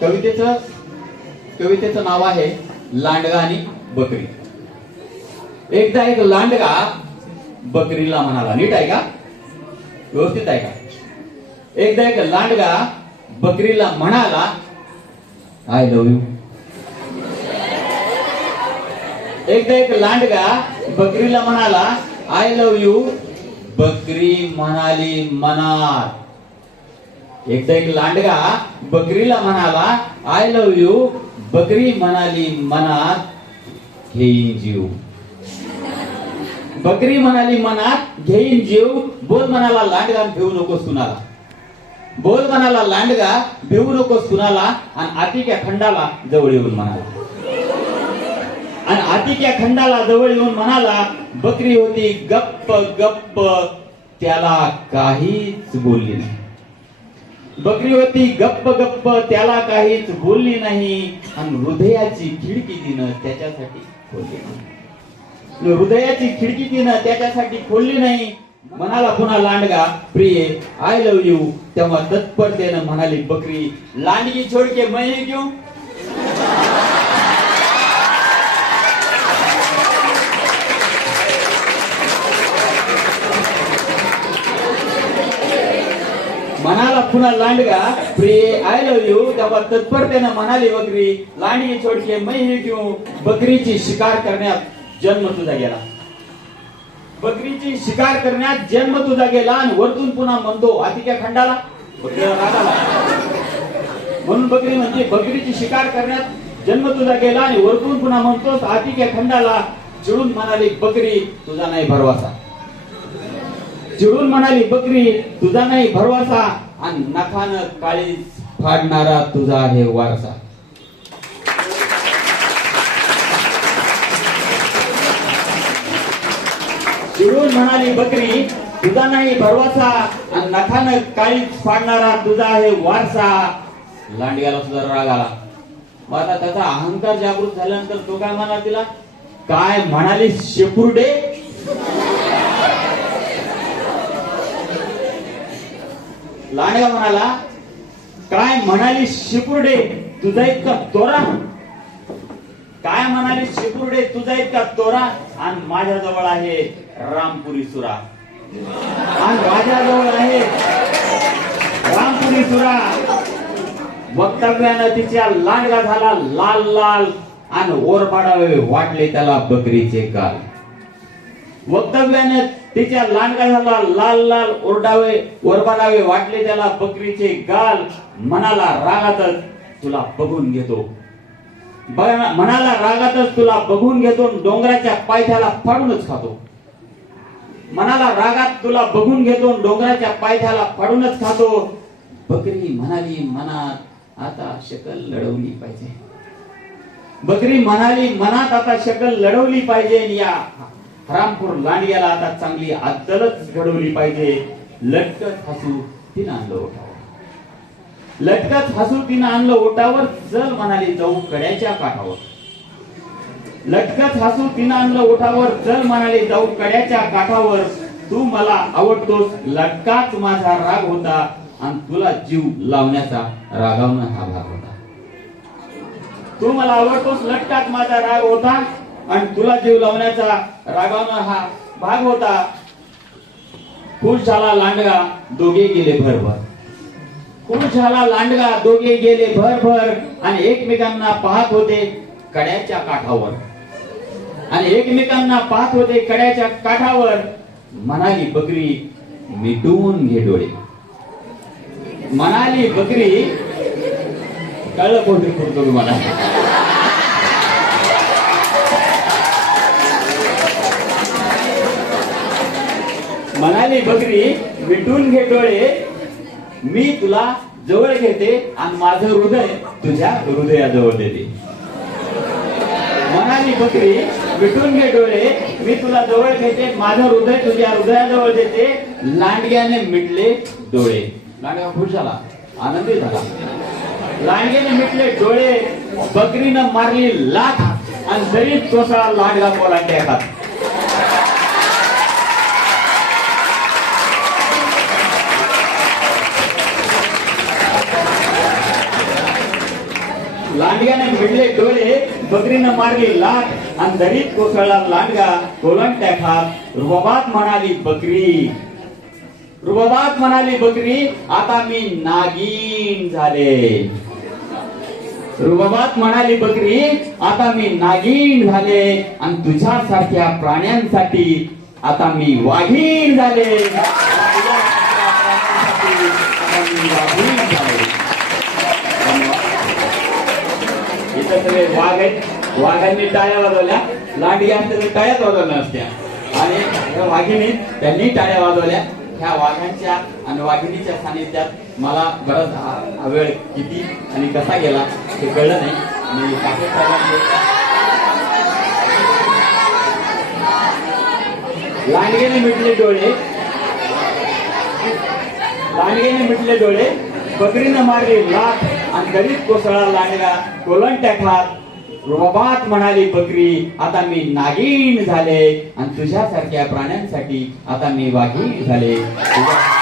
कवितेचं कवितेचं नाव आहे लांडगा आणि बकरी. एकदा एक लांडगा बकरीला म्हणाला नीट आहे का? व्यवस्थित आहे का? एकदा एक लांडगा बकरीला म्हणाला आय लव्ह यू एकदा एक लांडगा बकरीला म्हणाला आय लव्ह यू बकरी म्हणाली मनात एकदा एक लांडगा बकरीला म्हणाला आय लव्ह यू बकरी म्हणाली मनात घेईन जीव. बकरी म्हणाली मनात घेईन जीव. बोल म्हणाला लांडगा घेऊ नकोस कुणाला. बोल म्हणाला लांडगा भिवू नकोस कुणाला आणि आतिक्या खंडाला जवळ येऊन म्हणाला. आणि आतिक्या खंडाला जवळ येऊन म्हणाला बकरी होती गप्प गप्प त्याला काहीच बोलली नाही. बकरी होती गप्प गप्प त्याला काहीच बोलली नाही आणि हृदयाची खिडकी तिनं त्याच्यासाठी खोलली नाही. हृदयाची खिडकी तिनं त्याच्यासाठी खोलली नाही. मनाला पुन्हा लांडगा प्रिय आय लव्ह यू तेव्हा तत्परतेनं म्हणाली बकरी लांडगी छोडके मैं घेऊ म्हणाला पुन्हा लांडगा प्रिय आय लव्ह यू तेव्हा तत्परतेनं म्हणाली बकरी लांडगी छोडके मै हे क्यों बकरीची शिकार करण्यात जन्म तुझा गेला. बकरीची शिकार करण्यात जन्म तुझा गेला आणि वरतून पुन्हा म्हणतो आतिक्या खंडाला बकरीला म्हणून बकरी म्हणजे बकरीची शिकार करण्यात जन्म तुझा गेला आणि वरतून पुन्हा म्हणतोस आतिक्या खंडाला. चिडून म्हणाली बकरी तुझा नाही भरवासा चिडून म्हणाली बकरी तुझा नाही भरवासा. आणि नखानं काळी फाडणारा तुझा आहे वारसा. चिडून म्हणाली बकरी तुझा नाही भरवासा. आणि नखानं काळी फाडणारा तुझा आहे वारसा. लांडग्याला सुद्धा राग आला. मग आता त्याचा अहंकार जागृत झाल्यानंतर तो काय म्हणाला तिला? काय म्हणाली शेपुर्डे? लांडगा म्हणाला काय म्हणाली शिपुर्डे तुझा इतका तोरा काय म्हणाली शिपुर्डे तुझा इतका तोरा आणि माझ्याजवळ आहे रामपुरी सुरा. आणि माझ्याजवळ आहे रामपुरी सुरा. वक्तव्यानं तिच्या लांडगा झाला लाल लाल आणि ओरपाडावे वाटले त्याला बकरीचे काल वक्तव्याने तिच्या लांडगा झाला लाल लाल ओरडावे ओरबाडावे वाटले त्याला बकरीचे गाल मनाला रागातच तुला बघून घेतो. मनाला रागातच तुला बघून घेतो डोंगराच्या पायथ्याला फाडूनच खातो. मनाला रागात तुला बघून घेतो डोंगराच्या पायथ्याला फाडूनच खातो. बकरी म्हणाली मनात आता शकल लढवली पाहिजे. बकरी म्हणाली मनात आता शकल लढवली पाहिजे या रामपूर लांडग्याला आता चांगली अद्दलच घडवली पाहिजे. लटकत हसू तिनं आणलं ओठावर. लटकत हसू तिनं आणलं ओटावर चल म्हणाली जाऊ कड्याच्या काठावर. लटकत हसू तिनं आणलं ओठावर चल म्हणाले जाऊ कड्याच्या काठावर तू मला आवडतोस लटकाच माझा राग होता आणि तुला जीव लावण्याचा रागावणं हा भाग होता. तू मला आवडतोस लटकाच माझा राग होता आणि तुला जीव लावण्याचा रागावणं हा भाग होता. खुश झाला लांडगा दोघे गेले भरभर. खुश झाला लांडगा दोघे गेले भरभर आणि एकमेकांना पाहत होते कड्याच्या काठावर. आणि एकमेकांना पाहत होते कड्याच्या काठावर. म्हणाली बकरी मिटून घे डोळे. म्हणाली बकरी कळलं कोणते करतो तुम्हाला म्हणाली बकरी मिटून घे डोळे. मी तुला जवळ घेते आणि माझं हृदय तुझ्या हृदयाजवळ देते. म्हणाली बकरी मिटून घे डोळे. मी तुला जवळ घेते माझं हृदय तुझ्या हृदयाजवळ देते. लांडग्याने मिटले डोळे. लांडगा खुश झाला आनंदी झाला. लांडग्याने मिटले डोळे. बकरीनं मारली लाथ आणि जरी कोसळा लांडगा पोलांड्या खात लांडग्याने भिडले डोळे बकरीनं मारली लाट आणि दरीत कोसळला लांडगा. कोलंट्या खात रुबाबात म्हणाली बकरी. रुबाबात म्हणाली बकरी आता मी नागिन झाले. रुबाबात म्हणाली बकरी आता मी नागिन झाले आणि तुझ्यासारख्या प्राण्यांसाठी आता मी वाघीण झाले. इथं सगळे वाघ आहेत. वाघांनी टाळ्या वाजवल्या. लांडगी असते तर टाळ्याच वाजवल्या नसत्या. आणि या वाघिणी त्यांनी टाळ्या वाजवल्या. ह्या वाघांच्या आणि वाघिणीच्या सानिध्यात मला बराच हा वेळ किती आणि कसा गेला हे कळलं नाही. मी लांडगेने मिटले डोळे. लांडगेने मिटले डोळे. बकरीनं मारली लाख आणि गरीब कोसळा लागला कोलंट्या खात. रोबात म्हणाली बकरी आता मी नागिन झाले. आणि तुझ्यासारख्या प्राण्यांसाठी आता मी वाघीण झाले. तुझ्या